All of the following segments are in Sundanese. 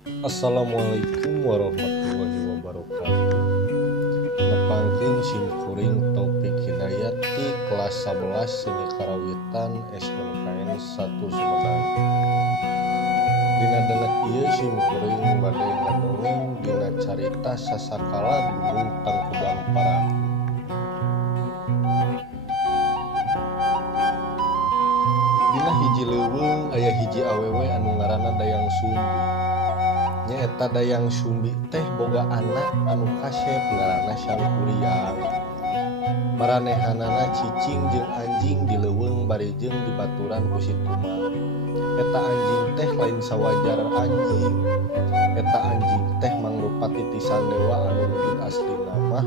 Assalamualaikum warahmatullahi wabarakatuh. Nepangkeun simkuring Taufik Hidayat di kelas 11 Seni Karawitan SMKN 1 Sumedang. Dina denget ieu simkuring bade ngadongeng dina carita Sasakala Gunung Tangkuban Parang. Dina hiji leuweung aya hiji awewe anu ngaranna Dayang Sumbi. Nyaeta Dayang Sumbi teh boga anak anu kasep ngaranna Sangkuriang. Maranehanana cicing jeung anjing di leuweung barejeung dibaturan ku si Tumang. Eta anjing teh lain sawajar anjing. Eta anjing teh mangrupa titisan dewa anu wujud aslina mah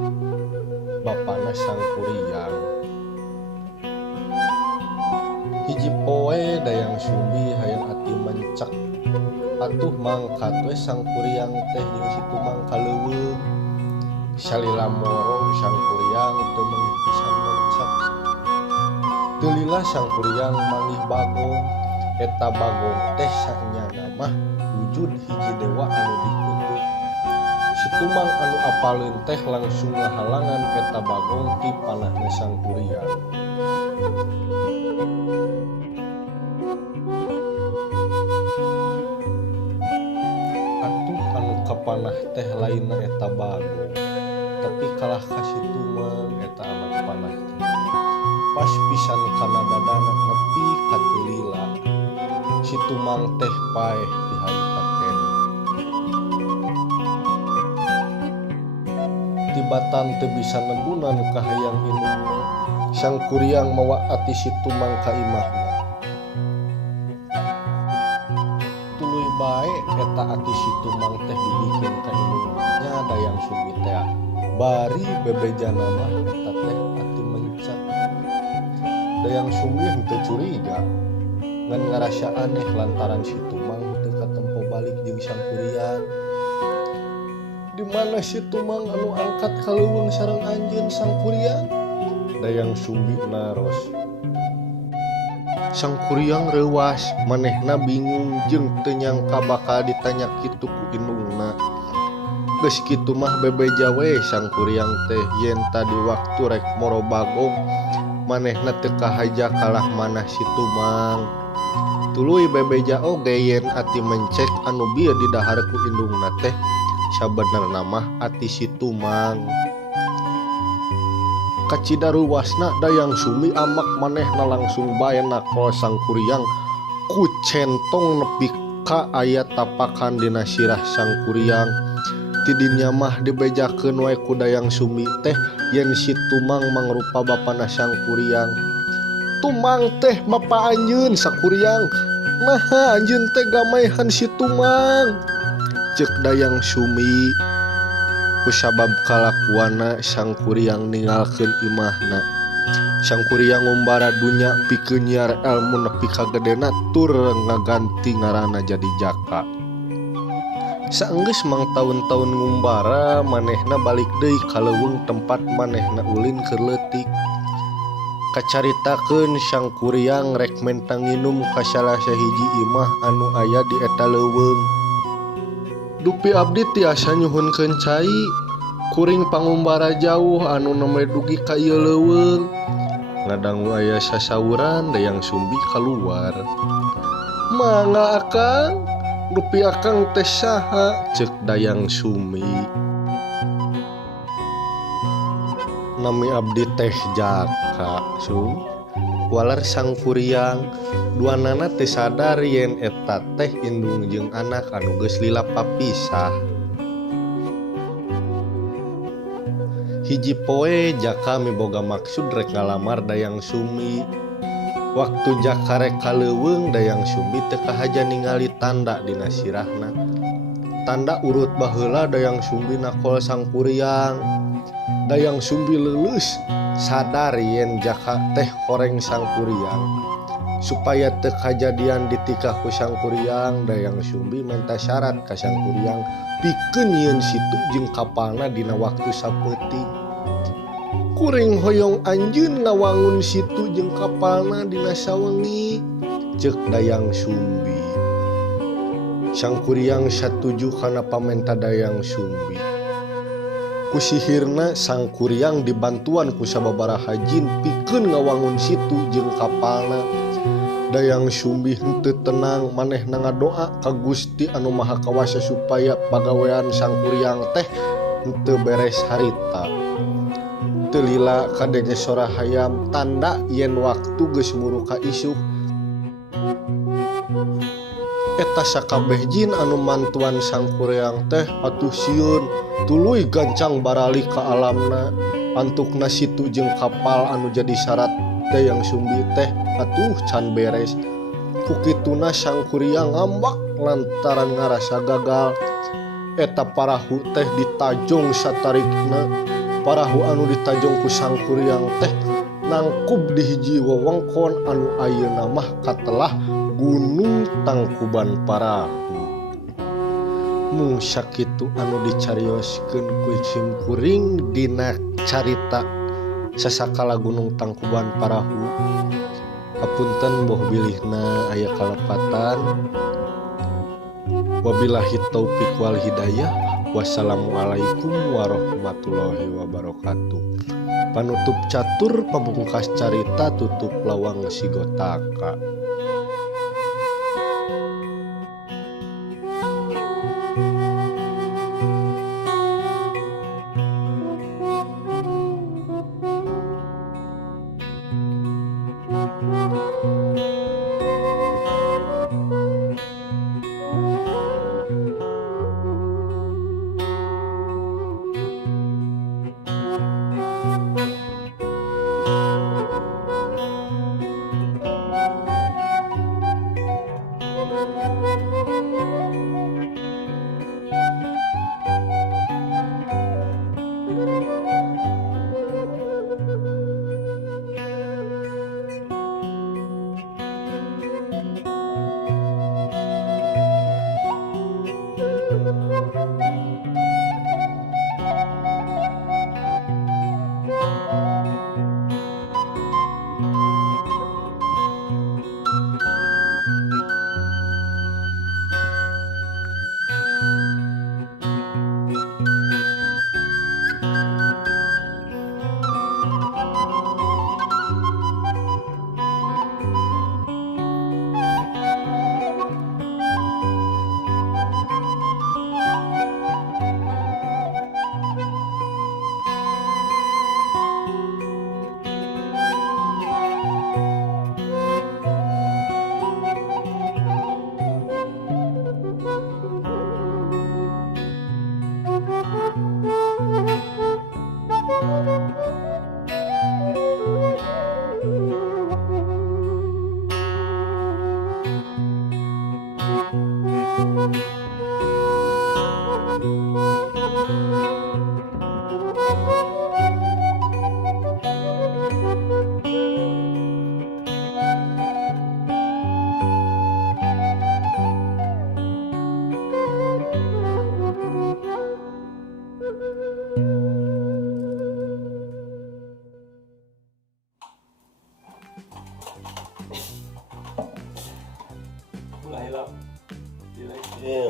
bapana Sangkuriang. Hiji poe Dayang Sumbi hayang ati mencek atuh mangkat we Sangkuriang teh jeung si Tumang kaleuweung. Salila moro Sangkuriang teu meungih pisan mencek. Teu lila Sangkuriang manggih Bagong. Eta Bagong teh saenyana mah wujud hiji dewa anu dikutuk. Si Tumang anu apaleun teh langsung ngahalangan eta Bagong ti panahna Sangkuriang. Kapanah teh lainna eta Bagong, tapi kalah kasih Tumang eta anak panah teh. Pas pisan kana dadana nepi ka teu lila, si Tumang teh paeh ti harita keneh. Tibatan teu bisa nembunan ka hayang indungna, Sangkuriang mawa ati si Tumang ka imahna. Tuluy bae eta ati si Tumang teh dibikeun ka indungna Dayang Sumbi teh. Bari bebejana mah eta teh ati mencek. Dayang Sumbi henteu curiga, ngan ngarasa aneh lantaran si Tumang teu katempo balik jeung Sangkuriang. Di mana si Tumang anu angkat ka leuweung sareng anjeun Sangkuriang? Dayang Sumbi naros. Sangkuriang reuwas, manehna bingung jeung teu nyangka bakal ditanya kitu ku indungna. Geus kitu mah bebeja we Sangkuriang teh yen tadi waktu rek moro Bagong manehna teu kahaja kalah manah si Tumang. Tuluy bebeja oge yen ati mencek anu bieu didahar ku indungna teh sabenerna mah ati si Tumang. Kacida ruwasna Dayang Sumbi amak manehna langsung bae nakol Sangkuriang ku centong nepi ka aya tapakan dina sirah Sangkuriang. Tidinya mah dibejakeun wae ku Dayang Sumbi teh yen si Tumang mangrupa bapana Sangkuriang. Tumang teh bapa anjeun Sangkuriang. Naha anjeun teh gamehan si Tumang, ceuk Dayang Sumbi. Kusabab kalakuanna Sangkuriang ninggalkeun imahna. Sangkuriang ngumbara dunya pikeun nyiar elmu nepi ka gedena tur ngaganti ngaranna jadi jaka. Saenggeus mang taun-taun ngumbara manehna balik deui ka leuweung tempat manehna ulin keur leutik. Kacaritakeun Sangkuriang rek mentang nginum ka salah sahiji imah anu aya di eta leuweung. Dupi abdi tiasa nyuhunkeun cai, kuring pangumbara jauh anu neme dugi ka ieu leuweung. Ngadangu aya sasauran Dayang Sumbi kaluar. Mangga akang, dupi akang teh saha, ceuk Dayang Sumbi. Nami abdi teh Jaka, Sum. Walar Sangkuriang duanana teu sadar yen eta teh indung jeung anak anu geus lila papisah. Hiji poe Jaka miboga maksud rek ngalamar Dayang Sumbi. Waktu Jaka rek ka leuweung Dayang Sumbi teu kahaja ningali tanda dina sirahna. Tanda urut baheula Dayang Sumbi nakol Sangkuriang. Dayang Sumbi leuleus sadar yen Jaka teh horeng Sangkuriang. Supaya teu kajadian ditikah ku Sangkuriang, Dayang Sumbi minta syarat ka Sangkuriang pikeun nyieun situ jeung kapalna dina waktu sapeuting. Kuring hoyong anjeun ngawangun situ jeung kapalna dina sawengi, ceuk Dayang Sumbi. Sang Kuryang satuju kana pamenta Dayang Sumbi. Ku sihirna Sang Kuryang dibantuan ku sababaraha jin pikeun ngawangun situ jeung kapalna. Dayang Sumbi henteu tenang manehna ngadoa ka Gusti anu Maha Kawasa supaya pagawean Sang Kuryang teh henteu beres harita. Teu lila kadenge sora hayam tanda yen waktu geus muru ka isuh. Eta sakabeh jin anu mantuan Sang Kuryang teh atuh sieun tuluy gancang baralik ka alamna. Antukna situ jeung kapal anu jadi syarat Dayang Sumbi teh atuh can beres. Kukituna Sang Kuryang ngambak lantaran ngarasa gagal. Eta parahu teh ditajong satarikna. Parahu anu ditajong ku Sang Kuryang teh nangkub di hiji wewengkon anu ayeuna mah katelah Gunung Tangkuban Parahu. Mung sakitu anu dicarioskeun ku Sim Kuring dina carita sasakala Gunung Tangkuban Parahu. Hapunten boh bilihna aya kalepatan. Wabillahi taufiq wal hidayah. Wassalamualaikum warahmatullahi wabarakatuh. Panutup catur pamungkas carita tutup lawang sigotaka.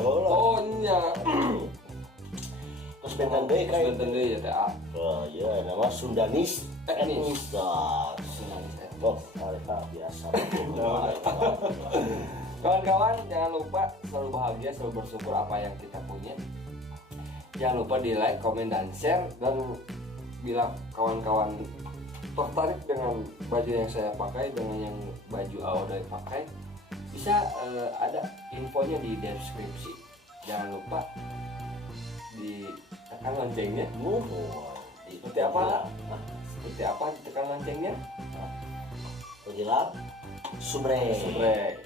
Oh nya. Terus benten deui ka Benten deui ya teh. Oh iya nama Sundanis teknis. Oh, mereka biasa. Kawan-kawan jangan lupa selalu bahagia, selalu bersyukur apa yang kita punya. Jangan lupa di like, komen, dan share. Dan bila kawan-kawan tertarik dengan baju yang saya pakai, dengan yang baju Aoda pakai, bisa ada infonya di deskripsi. Jangan lupa ditekan loncengnya. Seperti apa? Seperti apa ditekan loncengnya? Penjelang subrek.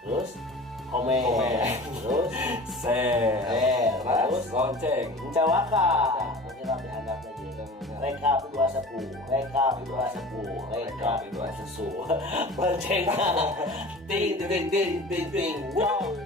Terus komen. Terus share. Terus lonceng. Mencawaka. Penjelang dihandap lagi. Rekap 210. Loncengnya. Ting ting ting ting ting ting. Wow.